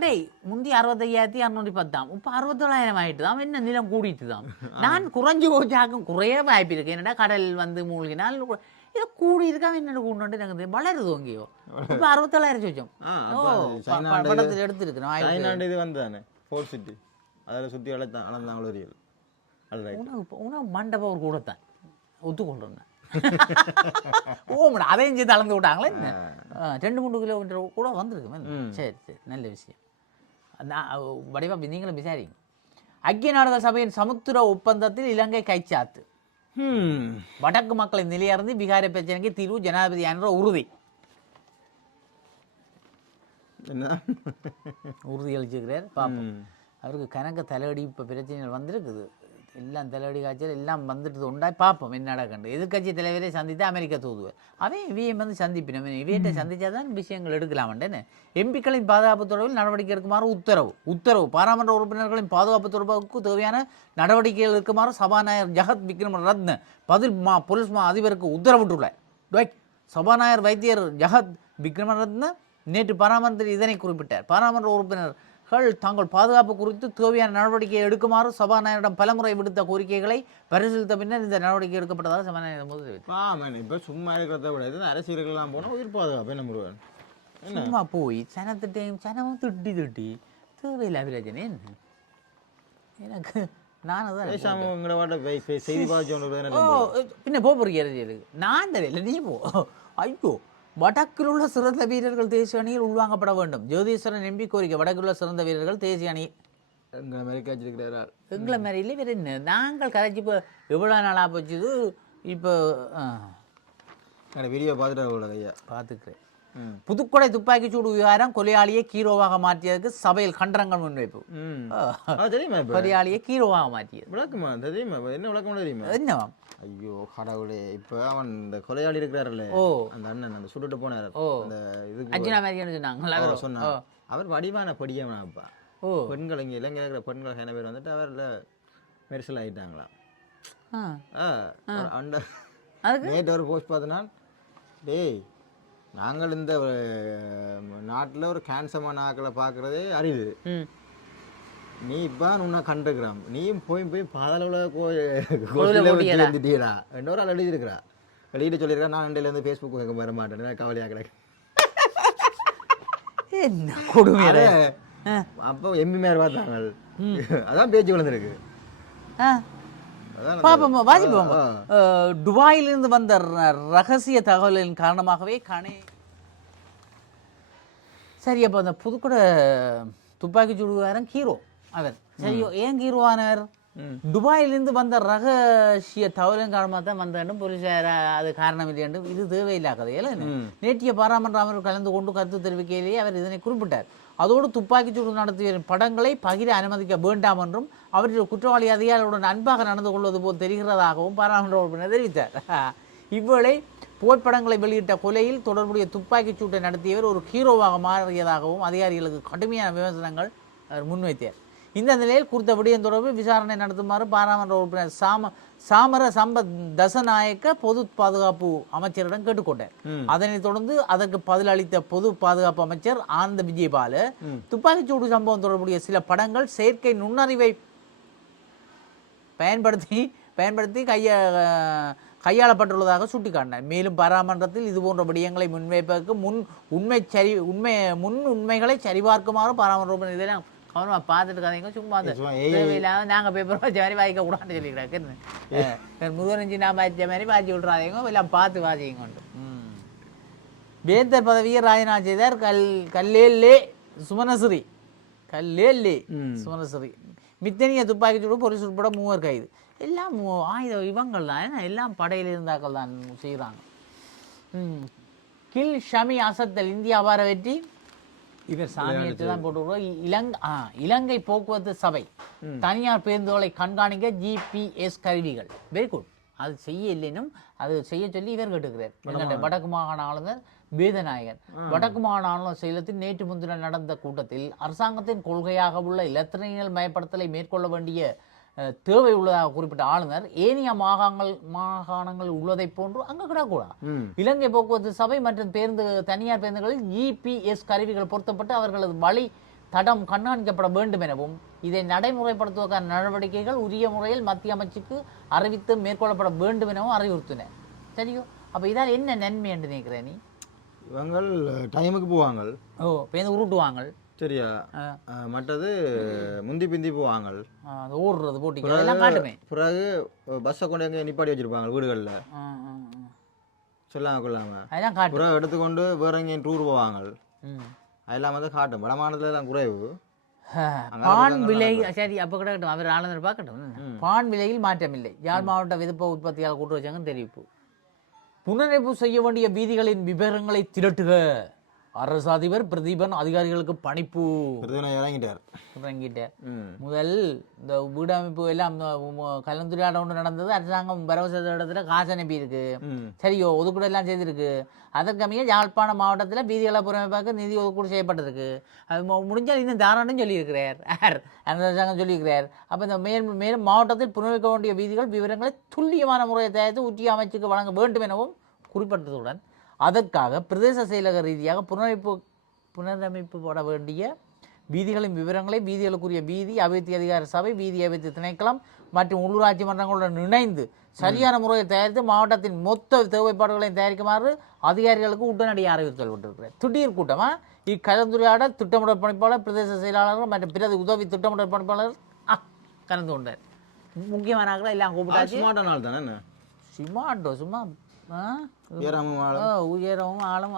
டேய் முந்தி 65,610 இப்போ 67,000 ஆகிட்டு தான் என்ன நிலம் கூடிட்டு தான் நான் குறைஞ்சி போச்சாக்கும் குறைய வாய்ப்பு இருக்கு என்னடா கடல் வந்து மூழ்கினால் இதை கூடி இருக்கா என்னோட கூண்டு எனக்கு வளருது அங்கேயோ இப்போ 67,000 வச்சோம் படத்தில் எடுத்துருக்கேன் இது வந்தானே ஃபோர்ட் சிட்டி அதில் சுற்றி அளந்தாங்களோ உணவு மண்டபம் ஒரு கூடத்தான் ஒத்துக்கொள்றேன் ஓமடா அதையும் சேர்த்து அளந்து விட்டாங்களே 2-3 கிலோமீட்டர் கூட வந்திருக்கு சரி நல்ல விஷயம் நான் வடிவா நீங்களும் விசாரிங்க ஐக்கிய நாடுகள் சபையின் சமுத்திர ஒப்பந்தத்தில் இலங்கை கைச்சாத்து. வடக்கு மக்களின் நிலையிலிருந்து பீகார பிரச்சனைக்கு தீர்வு ஜனாதிபதி என்ற உறுதி உறுதி அளிச்சுக்கிறார். பார்ப்போம். அவருக்கு கணக்க தலையடி இப்போ பிரச்சனைகள் வந்திருக்குது. எல்லாம் தலையடி காய்ச்சல் எல்லாம் வந்துட்டு உண்டாய் பார்ப்போம் என்ன நடக்கண்டு. எதிர்கட்சி தலைவரை சந்தித்து அமெரிக்க தூதுவர் அவன் இவிஎம் வந்து சந்திப்பினோம். இவியத்தை சந்தித்தா தான் விஷயங்கள் எடுக்கலாமண்டேன்னு. எம்பிக்களின் பாதுகாப்பு தொடர்பில் நடவடிக்கை எடுக்குமாறு உத்தரவு பாராளுமன்ற உறுப்பினர்களின் பாதுகாப்பு தொடர்புக்கு தேவையான நடவடிக்கைகள் எடுக்குமாறு சபாநாயகர் ஜகத் விக்ரமரத்ன பதில் போலீஸ் அதிபருக்கு உத்தரவிட்டுள்ளார். சபாநாயகர் வைத்தியர் ஜகத் விக்ரமரத்ன நேற்று பாராளுமன்றத்தில் இதனை குறிப்பிட்டார். பாராளுமன்ற உறுப்பினர்கள் தங்கள் பாதுகாப்பு குறித்து தேவையான நடவடிக்கையை எடுக்குமாறு சபாநாயகரிடம் பலமுறை விடுத்த கோரிக்கைகளை பரிசீலித்த பின்னர் இந்த நடவடிக்கை எடுக்கப்பட்டதாக சபாநாயகர் தெரிவித்தார். இப்போ சும்மா இருக்கிறத விட அரசியலுக்கெல்லாம் போனால் உயிர் பாதுகாப்பு என்ன முருகன் சும்மா போய் சனத்திட்டையும் சனமும் திட்டி தேவையில்லை பிரச்சனை என்ன எனக்கு செய்தி பின்ன போறீங்க அரசியலுக்கு நான் தெரியல நீ போ. ஐயோ வடக்கில் உள்ள சிறந்த வீரர்கள் தேசிய அணியில் உள்வாங்கப்பட வேண்டும். ஜோதீஸ்வரன் எம்பி கோரிக்கை. வடக்கில் உள்ள சிறந்த வீரர்கள் தேசிய அணி எங்களை மாதிரி காய்ச்சிருக்கிறார். எங்களை மாதிரிலே வேற என்ன நாங்கள் கரைச்சி இப்போ எவ்வளோ நாளாக போச்சுது. இப்போ வீடியோ பார்த்துட்டு ஐயா பார்த்துக்கிறேன். புதுக்கொடை துப்பாக்கிச்சூடு விவகாரம் கொலையாளியை ஹீரோவாக மாற்றியதுக்கு சபையில் கண்டனங்கள் முன்வைப்பு. கொலையாளியை ஹீரோவாக மாற்றியது விளக்குமா தெரியுமா? என்ன விளக்கம் தெரியுமா? என்னவா? ஐயோ கடவுளே. இப்போ அவன் இந்த கொலையாளி இருக்கிறாருல்ல அந்த அண்ணன் அந்த சுட்டுட்டு போனார் அந்த இதுக்கு அர்ஜுனா மாதிரின்னு சொன்னாங்க சொன்னாங்க. அவர் வடிவான படியவனாப்பா. பெண்கள் இங்கே இலங்கையில் இருக்கிற பெண்கள் என்ன பேர் வந்துட்டு அவரில் மெரிசல் ஆகிட்டாங்களாம். அந்த நேற்று ஒரு போஸ்ட் பார்த்தனா, டேய் நாங்கள் இந்த நாட்டில் ஒரு கேன்சமான ஆக்களை பார்க்குறதே அறியுது. நீ இப்போ உன்னை கண்டுக்கிறான். நீயும் போய் பாதாள வந்துட்டீரா இன்னொரு ஆள் எழுதியிருக்கிறா. எழுதிட்டு சொல்லியிருக்கா நான் ரெண்டிலேருந்து ஃபேஸ்புக் வர மாட்டேன் கவலையாக கிடக்கு. என்ன கொடுமையாரு. அப்போ எம்பி மேர் பார்த்தாங்க. அதான் பேச்சு விழுந்திருக்கு. துபாயிலிருந்து வந்த ரகசிய தகவலின் காரணமாகவே சரி. அப்போ அந்த புதுக்கோட துப்பாக்கி சூடுகாரன் ஹீரோ அவர். சரியோ ஏன் ஹீரோவானவர்? துபாயிலிருந்து வந்த ரகசிய தகவலின் காரணமாக தான் வந்தேன் போலீஸார். அது காரணம் இல்லையென்று இது தேவையில்லா கதையில நேற்றைய பாராளுமன்ற அமர்வு கலந்து கொண்டு கருத்து தெரிவிக்கையிலேயே அவர் இதனை குறிப்பிட்டார். அதோடு துப்பாக்கிச்சூடு நடத்திய படங்களை பகிர அனுமதிக்க வேண்டாம் என்றும் அவற்றில் குற்றவாளி அதிகாரிகளுடன் அன்பாக நடந்து கொள்வது போல் தெரிகிறதாகவும் பாராளுமன்ற உறுப்பினர் தெரிவித்தார். இவ்வேளை புகைப்படங்களை வெளியிட்ட கொலையில் தொடர்புடைய துப்பாக்கிச் சூட்டை நடத்தியவர் ஒரு ஹீரோவாக மாறியதாகவும் அதிகாரிகளுக்கு கடுமையான விமர்சனங்கள் அவர் முன்வைத்தார். இந்த நிலையில் குறித்த விடயம் தொடர்பில் விசாரணை நடத்துமாறு பாராளுமன்ற உறுப்பினர் சாமர சம்பத் தசநாயக்க பொது பாதுகாப்பு அமைச்சரிடம் கேட்டுக்கொண்டார். அதனைத் தொடர்ந்து அதற்கு பதிலளித்த பொது பாதுகாப்பு அமைச்சர் ஆனந்த விஜயபால துப்பாக்கிச்சூடு சம்பவம் தொடர்புடைய சில படங்கள் செயற்கை நுண்ணறிவை பயன்படுத்தி கையாளப்பட்டுள்ளதாக சுட்டிக்காட்டினார். மேலும் பாராளுமன்றத்தில் இதுபோன்ற விடயங்களை முன்வைப்பதற்கு உண்மைகளை சரிபார்க்குமாறு பாராளுமன்ற உறுப்பினர் இதெல்லாம் கவனமாக பார்த்துட்டு கதைங்க. சும்மா தேவையில்லாத நாங்கள் பேப்பர் வச்ச மாதிரி வாய்க்க கூடாது சொல்லிக்கிறாங்க. முதுகஞ்சி நான் வாய்ச்ச மாதிரி வாய்ச்சி விட்றாதீங்க, எல்லாம் பார்த்து வாசிங்க கொண்டு. வேந்தர் பதவியை ராஜினாமா செய்தார் கல்லேலே சுமனசிறி. மித்தனிய துப்பாக்கிச்சூடு போலீஸ் உட்பட 3 கைது. எல்லாம் ஆயுத இவங்கள் தான், எல்லாம் படையில் இருந்தாக்கள் தான் செய்கிறாங்க. கில் ஷமி அசத்தல் இந்திய அபார வெற்றி. இவர் சாமியத்தை தான் போட்டுக்கிறோம். இலங்கை போக்குவரத்து சபை தனியார் பேருந்துகளை கண்காணிக்க GPS கருவிகள். Very good. அது செய்ய இல்லைனும் அது செய்ய சொல்லி இவர் கேட்டுக்கிறார். வடக்கு மாகாண ஆளுநர் வேதநாயகர். வடக்கு மாகாண ஆளுநர் செயலத்தில் நேற்று முன்தினம் நடந்த கூட்டத்தில் அரசாங்கத்தின் கொள்கையாக உள்ள இலத்திரனியல் மயப்படுத்தலை மேற்கொள்ள வேண்டிய தேவை உள்ளதாக குறிப்பிட்ட ஆளுநர் ஏனைய மாகாணங்கள் உள்ளதை போன்று அங்கு கிடக்கூடாது. இலங்கை போக்குவரத்து சபை மற்றும் தனியார் பேருந்துகளில் GPS கருவிகள் பொருத்தப்பட்டு அவர்களது வழி தடம் கண்காணிக்கப்பட வேண்டும் எனவும் இதை நடைமுறைப்படுத்துவதற்கான நடவடிக்கைகள் உரிய முறையில் மத்திய அமைச்சுக்கு அறிவித்து மேற்கொள்ளப்பட வேண்டும் எனவும் அறிவுறுத்தினர். சரியோ? அப்போ இதால் என்ன நன்மை என்று நினைக்கிறேன் நீ? இவங்கள் டைமுக்கு போவாங்க. பேருந்து உருட்டுவாங்க. சரியா? மற்றது முந்தி பிந்தி போவாங்க. ஓடுறது போட்டிங்க எல்லாம் காட்டுமே. பிறகு பஸ்ஸை கொண்டு எங்கே நிப்பாட்டி வச்சிருப்பாங்க வீடுகளில் சொல்லாம கொள்ளாம. அதெல்லாம் காட்டு. பிறகு எடுத்துக்கொண்டு வேற எங்கேயும் டூர் போவாங்க. அதெல்லாம் வந்து காட்டும். வடமாநிலத்தில் எல்லாம் குறைவு. பான் விலை சரி அப்போ கிடக்கட்டும் அவர் ஆளுநர் பார்க்கட்டும். பான் விலையில் மாற்றமில்லை. யாழ் மாவட்ட விதப்ப உற்பத்தியாளர் கூட்டுறவு தெரிவிப்பு. புனரமைப்பு செய்ய வேண்டிய வீதிகளின் விவரங்களை திரட்டுக. அரசு அதிபர் பிரதீபன் அதிகாரிகளுக்கு பணிப்பு. இறங்கிட்டார். முதல் இந்த வீடமைப்பு எல்லாம் கலந்துரையாடல் ஒன்று நடந்தது. அரசாங்கம் வரவு இடத்துல காசு அனுப்பி இருக்கு. சரியோ ஒதுக்கீடு எல்லாம் செய்திருக்கு. அதற்கமைய யாழ்ப்பாண மாவட்டத்தில் வீதிகளை புறமைப்பாக்க நிதி ஒதுக்கீடு செய்யப்பட்டிருக்கு. அது முடிஞ்சால் இன்னும் தாராண்டும் சொல்லியிருக்கிறார். அரசாங்கம் சொல்லியிருக்கிறார். அப்போ இந்த மேலும் மாவட்டத்தில் புனரமைக்க வேண்டிய வீதிகள் விவரங்களை துல்லியமான முறையை தயாரித்து உரிய அமைச்சுக்கு வழங்க வேண்டும் எனவும் குறிப்பிட்டதுடன் அதற்காக பிரதேச செயலக ரீதியாக புனரமைப்பு போட வேண்டிய வீதிகளின் விவரங்களை வீதிகளுக்குரிய வீதி அபிவிருத்தி அதிகார சபை வீதி அபிவிருத்தி திணைக்களம் மற்றும் உள்ளூராட்சி மன்றங்களுடன் இணைந்து சரியான முறையில் தயாரித்து மாவட்டத்தின் மொத்த தேவைப்பாடுகளையும் தயாரிக்குமாறு அதிகாரிகளுக்கு உடனடியாக அறிவுறுத்தல் விட்டிருக்கிறார். திடீர் கூட்டமா இக்கலந்துரையாடல் திட்டமிடல் பணிப்பாளர் பிரதேச செயலாளர்கள் மற்றும் பிற உதவி திட்டமிடல் பணிப்பாளர் கலந்து கொண்டார். முக்கியமான எல்லாம் கூப்பிட்டாச்சு. சிமாட்டோ சும்மா உயரவும் ஆளும்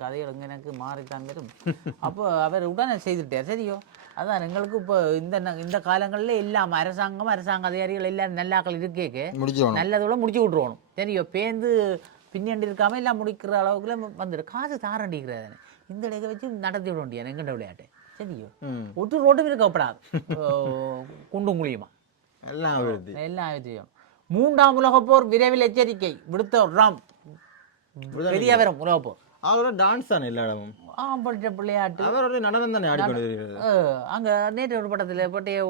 கதைகள் எனக்கு மாறித்தான் வரும். அப்போ அவர் உடனே செய்துட்டார். சரியோ அதான் எங்களுக்கு இப்போ இந்த காலங்களில் எல்லாம் அரசாங்க அதிகாரிகள் எல்லாம் நல்லாக்கள் இருக்கேக்கு நல்லதோட முடிச்சு விட்ருவோம். சரியோ பேந்து பின்னாடி இருக்காம எல்லாம் முடிக்கிற அளவுக்குள்ள வந்துடும். காசு தாரண்டிக்கிறாரு இந்த இடையை வச்சு நடத்தி விட முடியாது எங்கண்ட விளையாட்டு. சரியோ ஒட்டு ரோட்டும் இருக்கப்படாது. குண்டும் குழியுமா எல்லாம் செய்யும். 3ஆம் உலகப் போர் விரைவில் எச்சரிக்கை விடுத்த ராம் பெரியவரம் உலகப் போர். அவரோட டான்ஸ் தானே எல்லா இடமும். படித்த விளையாட்டு அவரோட நடனம் தானே ஆடிக்கொண்டு. அங்கே நேற்று ஒரு படத்தில் பட்டைய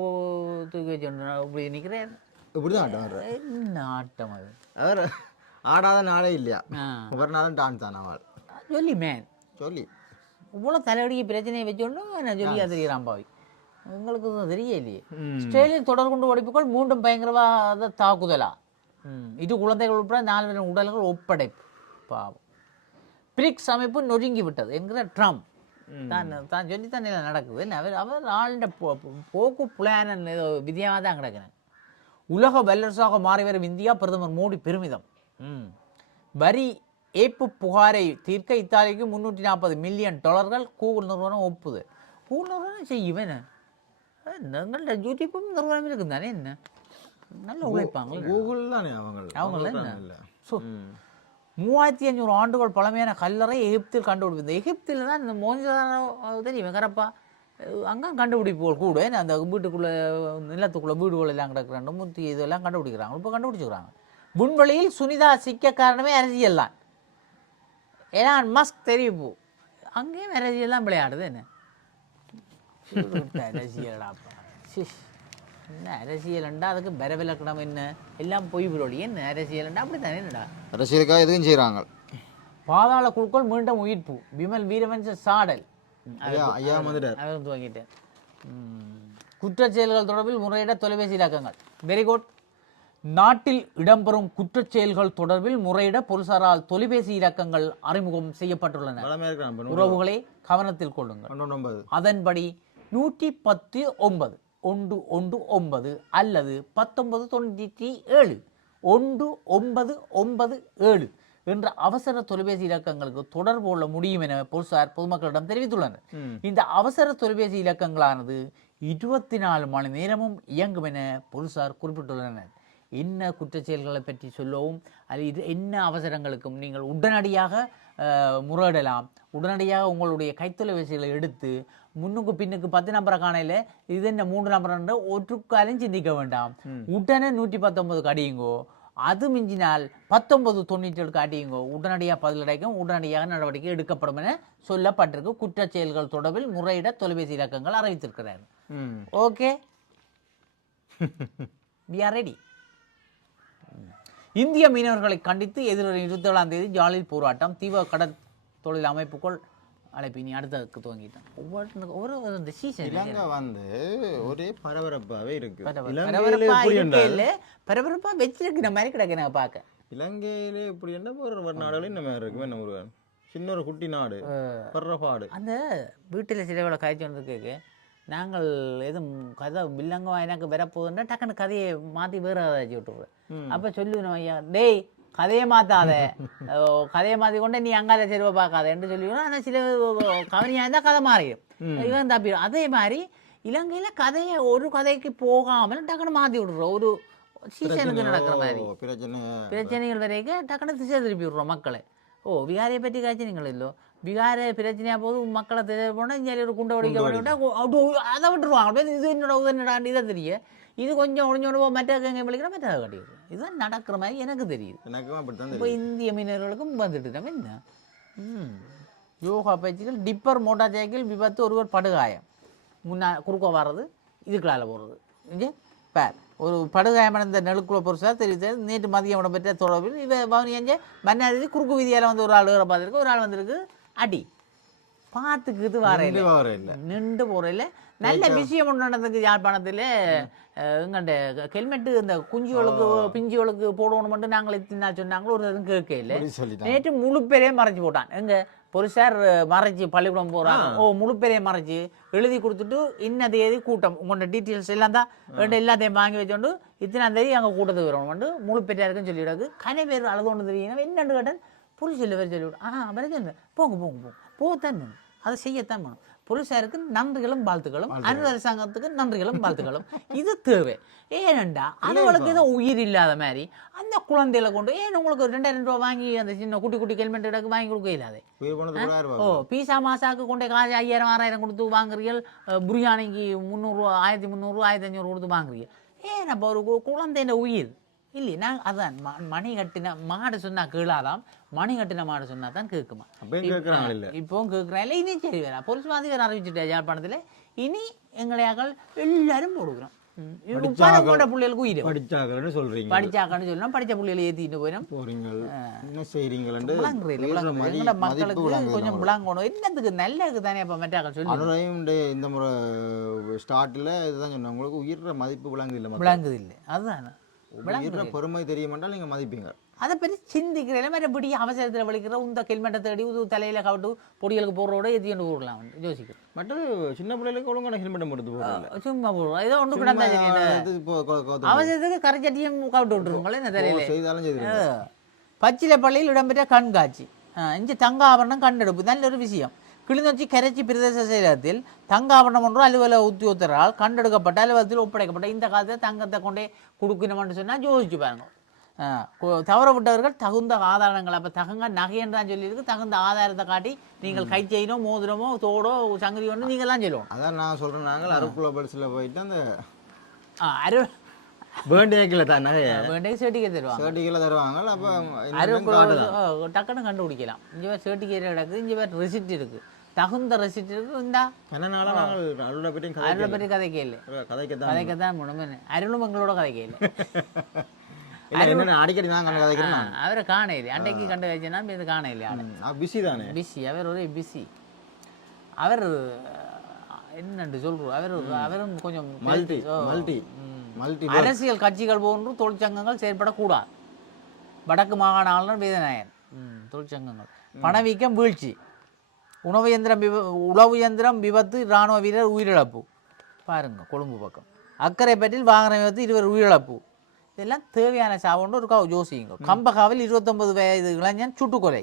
தூக்கி வச்சு இப்படி நிற்கிறேன். இப்படிதான் ஆட்டம். என்ன ஆட்டம் அது. அவர் ஆடாத நாளே இல்லையா. ஒவ்வொரு நாளும் டான்ஸ் தானே அவள் சொல்லி மேன் சொல்லி இவ்வளோ தலைவடிக்கு பிரச்சனையை வச்சோன்னு என்ன சொல்லியா தெரியுறான் பாவி. எங்களுக்கு தெரியலையே. இஸ்ரேலில் தொடர்கொண்டு வெடிப்புகள் மீண்டும் பயங்கரவாத தாக்குதலா. இது குழந்தைகள் உட்பட 4 பேரின் உடல்கள் ஒப்படைப்பு. பாவம். பிரிக்ஸ் அமைப்பு நொறுங்கி விட்டது என்கிற ட்ரம்ப் தான் சொல்லி தான் நடக்குது. அவர் ஆளுடைய போக்கு பிளான் விதியாக தான் கிடக்கிறேன். உலக வல்லரசாக மாறி வரும் இந்தியா பிரதமர் மோடி பெருமிதம். வரி ஏய்ப்பு புகாரை தீர்க்க இத்தாலிக்கு $340 மில்லியன் கூகுள் நிறுவனம் ஒப்புது. கூகுள் நிறுவனம் செய்யுவேன். எங்கள்ட யூடியூப்பும் நிறுவனம் இருக்குது தானே. என்ன நல்ல உழைப்பாங்க கூகுள் தானே அவங்க என்ன. ஸோ 3500 ஆண்டுகள் பழமையான கல்லறை எகிப்தில் கண்டுபிடிப்பது. எகிப்தில் தான் இந்த மோஞ்சதாரோ தெரியும் கரப்பா அங்கே கண்டுபிடிப்போல் கூட அந்த வீட்டுக்குள்ளே நிலத்துக்குள்ளே வீடுகள் எல்லாம் கிடக்குறாங்க. முத்தி இதெல்லாம் கண்டுபிடிக்கிறாங்க. இப்போ கண்டுபிடிச்சிக்கிறாங்க. விண்வெளியில் சுனிதா சிக்க காரணமே அரசியல் தான். ஏலான் மஸ்க் தெரிவிப்பு அங்கேயும் அரசியல் தான் விளையாடுது. என்ன அரசியல்டாப்பா என்ன அரசியல்ண்டா அதுக்கு பரவிலக்கணம் என்ன எல்லாம் பொய் விரோடி. என்ன அரசியல்ண்டா அப்படி தானே. என்னடா அரசியலுக்காக எதுவும் செய்கிறாங்க. பாதாள குழுக்கள் மீண்டும் உயிர்ப்பு. விமல் வீரவன்ச சாடல் அவர் துவங்கிட்டேன். குற்றச் செயல்கள் தொடர்பில் முறையிட தொலைபேசி இலக்கங்கள். Very good. நாட்டில் இடம்பெறும் குற்றச் செயல்கள் தொடர்பில் முறையிட போலீசாரால் தொலைபேசி இலக்கங்கள் அறிமுகம் செய்யப்பட்டுள்ளன. உறவுகளை கவனத்தில் கொள்ளுங்கள். அதன்படி 110-9 அல்லது 1997 1997 என்ற அவசர தொலைபேசி இலக்கங்களுக்கு தொடர்பு கொள்ள முடியும் என போலீசார் பொதுமக்களிடம் தெரிவித்துள்ளனர். இந்த அவசர தொலைபேசி இலக்கங்களானது 24 மணி நேரமும் இயங்கும் என போலீசார் குறிப்பிட்டுள்ளனர். என்ன குற்றச்செயல்களை பற்றி சொல்லவும் அது என்ன அவசரங்களுக்கும் நீங்கள் உடனடியாக முறையிடலாம். உடனடியாக உங்களுடைய கைத்தொலைபேசிகளை எடுத்து முன்னுக்கு பின்னுக்கு 10 நம்பரை காணையில் இது என்ன 3 நம்பர் ஒற்றுக்காலையும் சிந்திக்க வேண்டாம். உடனே 119 அடியுங்கோ. அது மிஞ்சினால் 1997 அடியுங்கோ. உடனடியாக பதில் கிடைக்கும். உடனடியாக நடவடிக்கை எடுக்கப்படும் என சொல்லப்பட்டிருக்கு. குற்றச் செயல்கள் தொடர்பில் முறையிட தொலைபேசி இலக்கங்கள் அறிவித்திருக்கிறார். Okay we are ready. இந்திய மீனவர்களை கண்டித்து எதிர்வரும் 27ஆம் தேதி ஜாலில் போராட்டம். தீவிர கடல் தொழில் அமைப்புக்குள் அழைப்பு. இனி அடுத்ததுக்கு துவங்கிட்டேன். ஒவ்வொரு சீசன் ஒரே பரபரப்பாகவே இருக்கு. பரபரப்பா வச்சிருக்கிற மாதிரி கிடக்கு நான் பார்க்க. இலங்கையிலே இப்படி என்ன ஒரு நாடுகளும் இந்த மாதிரி இருக்கு. என்ன ஒரு சின்ன ஒரு குட்டி நாடு பரபாடு. அந்த வீட்டில் சிலவோட காய்ச்சி வந்திருக்கு. நாங்கள் எதுவும் கதை வில்லங்கம் எனக்கு வரப்போகுதுன்னா டக்குன்னு கதையை மாற்றி வேறு ஏதாச்சும் விட்டுருவேன். அப்போ சொல்லுவேன் ஐயா டேய் கதையை மாற்றாத, கதையை மாற்றி கொண்டு நீ அங்கால செருவை பார்க்காத என்று சொல்லிவிடும். ஆனால் சில கவனியாக இருந்தால் கதை மாறிடும், இவன் தப்பிடும். அதே மாதிரி இலங்கையில் கதையை ஒரு கதைக்கு போகாமல் டக்குன்னு மாற்றி விடுறோம். ஒரு சீசனுக்கு நடக்கிற மாதிரி பிரச்சனைகள் வரைக்கும் டக்குன்னு திசை திருப்பி விடுறோம் மக்களை. விகாரையை பற்றி காய்ச்சி நீங்கள் இல்லோ, விகார பிரச்சனையாக போது மக்களை தெரிய போனால் இங்கே ஒரு குண்டை உடைக்க விட்டால் அதை விட்டுருவாங்க. இது என்னடாண்டு இதை தெரியும். இது கொஞ்சம் ஒழிஞ்சோடு மற்ற எங்கே விളിக்கிற மற்ற கட்டிடுறோம். இதுதான் நடக்கிற மாதிரி எனக்கு தெரியுது. இப்போ இந்திய மீனவர்களுக்கும் வந்துட்டுட்டோம். என்ன யோகா பயிற்சிகள், டிப்பர் மோட்டார் சைக்கிள் விபத்து, ஒருவர் படுகாயம், குறுக்க வர்றது, இதுக்குள்ளால் போடுறது. இங்கே பேர் ஒரு படுகாயமடைந்த நெழுக்குள்ள பொருசாக தெரிவித்து நேற்று மதியம் இடம்பெற்ற தொடர்பில் இவ பவனி எங்கே மன்னாதி குறுக்கு வீதியால் வந்து ஒரு ஆள் வேற பார்த்துருக்கு, ஒரு ஆள் வந்திருக்கு அடி பார்த்துக்கிட்டு வரையில நின்று போறையில் நல்ல விஷயம் ஒன்று நடந்ததுக்கு யாழ்ப்பாணத்தில். எங்கண்ட ஹெல்மெட்டு இந்த குஞ்சுகளுக்கு பிஞ்சுகளுக்கு போடணும் மட்டும் நாங்கள் எத்தினா சொன்னாங்களோ ஒரு எதுவும் கேட்கல. நேற்று முழு பேரையே மறைச்சி போட்டான். எங்க பொலிசார் மறைச்சி பள்ளிக்கூடம் போகிறாங்க, முழு பேரையே மறைச்சி எழுதி கொடுத்துட்டு இன்ன தேதி கூட்டம் உங்களோட டீட்டெயில்ஸ் எல்லாம் தான் எல்லாத்தையும் வாங்கி வச்சோண்டு இத்தனாம் தேதி அங்கே கூட்டத்துக்கு வரணும் முழு பேரையா இருக்குன்னு சொல்லிவிடாது. கனை பேர் அழுது ஒன்று தெரியும். என்னென்னு கேட்டால் புலிஸ் இல்லை பேர் சொல்லிவிடும். வர சொல்லு போங்க போங்க போங்க போகத்தான் வேணும், அதை செய்யத்தான் வேணும். போலீஸாருக்கு நன்றிகளும் வாழ்த்துக்களும், அரசாங்கத்துக்கு நன்றிகளும் வாழ்த்துக்களும். இது தேவை. ஏனண்டா அதுகளுக்கு ஏதோ உயிர் இல்லாத மாதிரி அந்த குழந்தைகளை கொண்டு உங்களுக்கு 2000 ரூபா வாங்கி அந்த சின்ன குட்டி குட்டி ஹெல்மெட் எடுக்க வாங்கி கொடுக்க இல்லாதே. பீஸா மாசாக்கு கொண்டே காசு 5000 6000 கொடுத்து வாங்குறீர்கள், பிரியாணிக்கு 300 1300 1500 கொடுத்து வாங்குறீங்க. அப்போ ஒரு குழந்தைன்ற உயிர் இல்லையே. நான் அதான் மணி கட்டின மாடு சொன்னா கேளாதாம், மணி கட்டின மாடு சொன்னா தான் கேட்குமா. இப்போவும் கேட்குறேன் இல்லை. இனி சரி வேற பொலிஸ் மாதிரி அறிவிச்சுட்டேன் யாழ்ப்பாணத்தில். இனி எங்களையாக்கள் எல்லாரும் போடுக்கிறோம். பிள்ளைகளுக்கு உயிர் படிச்சாக்கன்னு சொல்றீங்க, படிச்சாக்கன்னு சொல்லணும். படிச்ச பிள்ளைகளை ஏற்றிட்டு போயிடும் மக்களுக்கு கொஞ்சம் விளங்கணும். என்னத்துக்கு நல்லதுக்கு தானே. அப்போ மெட்டாக்கள் சொல்லி இந்த முறை ஸ்டார்ட்ல இதுதான் சொன்னேன், உங்களுக்கு உயிர் மதிப்பு விளங்குது இல்லை. அதுதான் பெருமை தெரியுமாட்டால் நீங்கள் மதிப்பீங்க. அதை பற்றி சிந்திக்கிறேன். மறுபடி அவசரத்தில் வலிக்கிற இந்த ஹெல்மெட்டை தேடி தலையில் கவிட்டு பொடிகளுக்கு போடுறோட ஏற்றிட்டு போடலாம் யோசிக்கிறேன். மட்டும் சின்ன பிள்ளைகளுக்கு ஒழுங்கான ஹெல்மெட்டை மட்டும் போடுறோம், சும்மா போடுறோம். ஏதோ ஒன்று கிடந்தா அவசரத்துக்கு கரைச்சட்டியும் கவிட்டு விட்டுருங்களே இந்த தலையில் செய்தாலும் சரி. பச்சிலை பள்ளியில் இடம்பெற்ற கண்காட்சி. இங்கே தங்க ஆபரணம் கண்டெடுப்பு நல்ல ஒரு விஷயம். கிளிநொச்சி கரைச்சி பிரதேச செயலகத்தில் தங்காபரணம் ஒன்று அலுவலக உத்தியோகத்தரால் கண்டெடுக்கப்பட்ட அலுவலகத்தில் ஒப்படைக்கப்பட்ட இந்த காலத்தில் தங்கத்தை கொண்டே கொடுக்கணும்னு சொன்னால் யோசிச்சு பாருங்க. தவற விட்டவர்கள் தகுந்த ஆதாரங்கள், அப்போ தகுந்த நகைன்னு தான் சொல்லியிருக்கு, தகுந்த ஆதாரத்தை காட்டி நீங்கள் கை செயினோ மோதிரமோ தோடோ சங்கரி ஒன்று நீங்கள் தான் சொல்லுவோம். அதான் நான் சொல்கிறேன், நாங்கள் அருப்புல பரிசில் போயிட்டு அந்த தருவாங்க. அப்போ டக்குன்னு கண்டுபிடிக்கலாம். இங்கே பேர் சர்டிஃபிகேட் கிடக்குது, இங்கே பேர் ரெசிப்ட் இருக்குது, தகுந்த ரெசிப்ட் இருக்குது. இந்த அருளை பற்றி கதைக்கே இல்லை, கதைக்கத்தான் முழுமே அருளும் எங்களோட கதைக்கே இல்லை. அடிக்கடி அவரை காணையிலே அன்றைக்கு கண்டு வச்சேன்னா இது காணையிலே பிஸி தானே. பிஸி அவர் ஒரே பிஸி. அவர் என்னன்னு சொல்றோம், அவரும் கொஞ்சம் அரசியல் கட்சிகள் போன்று தொழிற்சங்கங்கள் செயற்படக்கூடாது. வடக்கு மாகாண ஆளுநர் வேதநாயகன் தொழிற்சங்கங்கள் பணவீக்கம் வீழ்ச்சி, உணவு இயந்திரம் விபத்து, இராணுவ வீரர் உயிரிழப்பு. பாருங்க கொழும்பு பக்கம் அக்கரைப்பேட்டில் வாகன விபத்து 20 உயிரிழப்பு. இதெல்லாம் தேவையான சாவுன்னு ஒரு யோசிங்க. கம்பகாவில் 29 வயது இளைஞன் சுட்டுக்கொலை.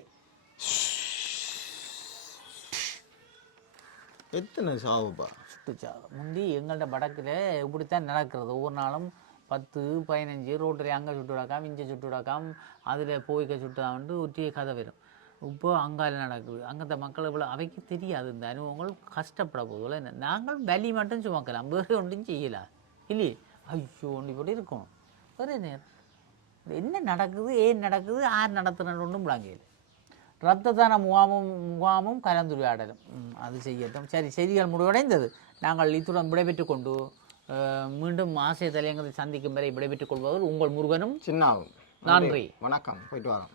எத்தனை சாவுப்பா சுட்டுச்சாவு. முந்தி எங்கள்கிட்ட வடக்கில் இப்படித்தான் நடக்கிறது. ஒவ்வொரு நாளும் 10 15 ரோட்டில் அங்கே சுட்டு விடாக்காம இங்கே சுட்டு விடாக்காம அதில் போய்க்க சுட்டுதான்ட்டு ஒற்றிய கதை வரும். இப்போ அங்கால நடக்குது. அங்கே மக்கள் இவ்வளோ அவைக்கு தெரியாது. இந்த அனுபவங்கள் கஷ்டப்பட போதும். என்ன நாங்கள் வலி மட்டும் சுமக்கலாம், வேறு ஒன்றும் செய்யலாம் இல்லையே. ஐயோ ஒன்று இப்படி இருக்கணும். வேறு நேரம் என்ன நடக்குது, ஏன் நடக்குது, யார் நடத்துகிறன்னு ஒன்றும் விளங்கல. இரத்த தான முகாமும் கலந்துரையாடலும் அது செய்யட்டும். சரி, செய்திகள் முடிவடைந்தது. நாங்கள் இத்துடன் விடைபெற்றுக் கொண்டு மீண்டும் ஆசிய தலையங்களை சந்திக்கும் வரை விடைபெற்றுக் கொள்பவர் உங்கள் முருகனும் சின்னாவும். நன்றி, வணக்கம், போயிட்டு வரோம்.